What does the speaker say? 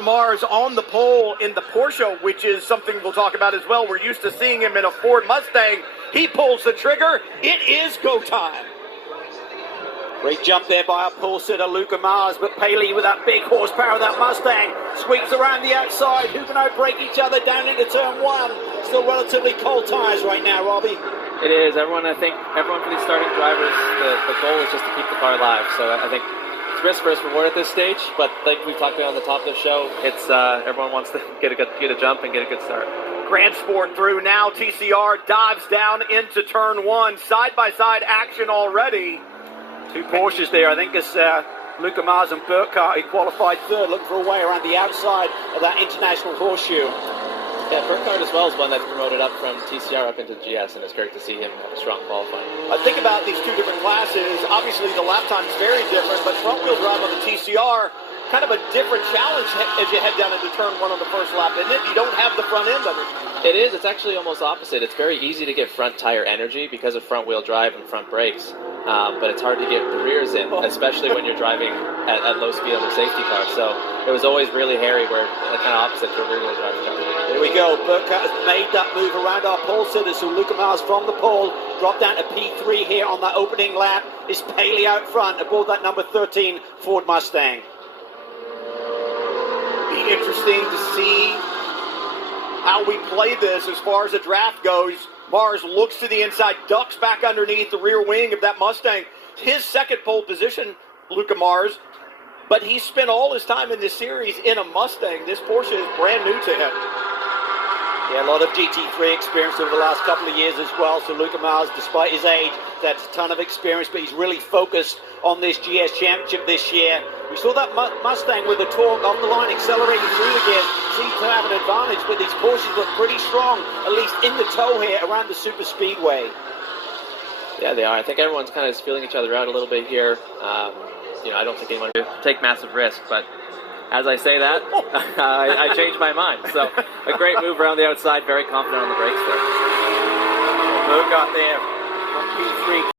Luca Mars on the pole in the Porsche, which is something we'll talk about as well. We're used to seeing him in a Ford Mustang. He pulls the trigger. It is go time. Great jump there by our pole sitter, Luca Mars, but Paley with that big horsepower of that Mustang sweeps around the outside. Who can outbreak each other down into turn one? Still relatively cold tires right now, Robbie. It is. I think everyone for these starting drivers, the goal is just to keep the car alive. So I think it's risk versus reward at this stage, but like we've talked about on the top of the show, it's everyone wants to get a jump and get a good start. Grand Sport through now. TCR dives down into turn one. Side-by-side action already. Two Porsches there. I think it's Luca Mars and Burkhardt, he qualified third, looking for a way around the outside of that international horseshoe. Yeah, Burkhardt as well is one that's promoted up from TCR up into GS, and it's great to see him have a strong qualifying. I think about these two different classes. Obviously, the lap time is very different, but front-wheel drive on the TCR, kind of a different challenge as you head down into turn one on the first lap, isn't it? You don't have the front end of it. It is. It's actually almost opposite. It's very easy to get front tire energy because of front-wheel drive and front brakes, but it's hard to get the rears in, especially when you're driving at low speed on the safety car. So it was always really hairy, where kind of opposite for rear-wheel drive. Here we go. Burkhardt has made that move around our pole sitter, so Luca Mars from the pole, dropped down to P3 here on that opening lap. Is Paley out front aboard that number 13 Ford Mustang. Be interesting to see how we play this as far as the draft goes. Mars looks to the inside, ducks back underneath the rear wing of that Mustang. His second pole position, Luca Mars, but he spent all his time in this series in a Mustang. This Porsche is brand new to him. Yeah, a lot of GT3 experience over the last couple of years as well. So Luca Mars, despite his age, that's a ton of experience, but he's really focused on this GS Championship this year. We saw that Mustang with the torque off the line, accelerating through the gears, seemed to have an advantage, but these Porsches look pretty strong, at least in the tow here around the super speedway. Yeah, they are. I think everyone's kind of feeling each other out a little bit here. I don't think anyone would take massive risk, but as I say that, I changed my mind. So a great move around the outside, very confident on the brakes there. Burkhardt there on P3.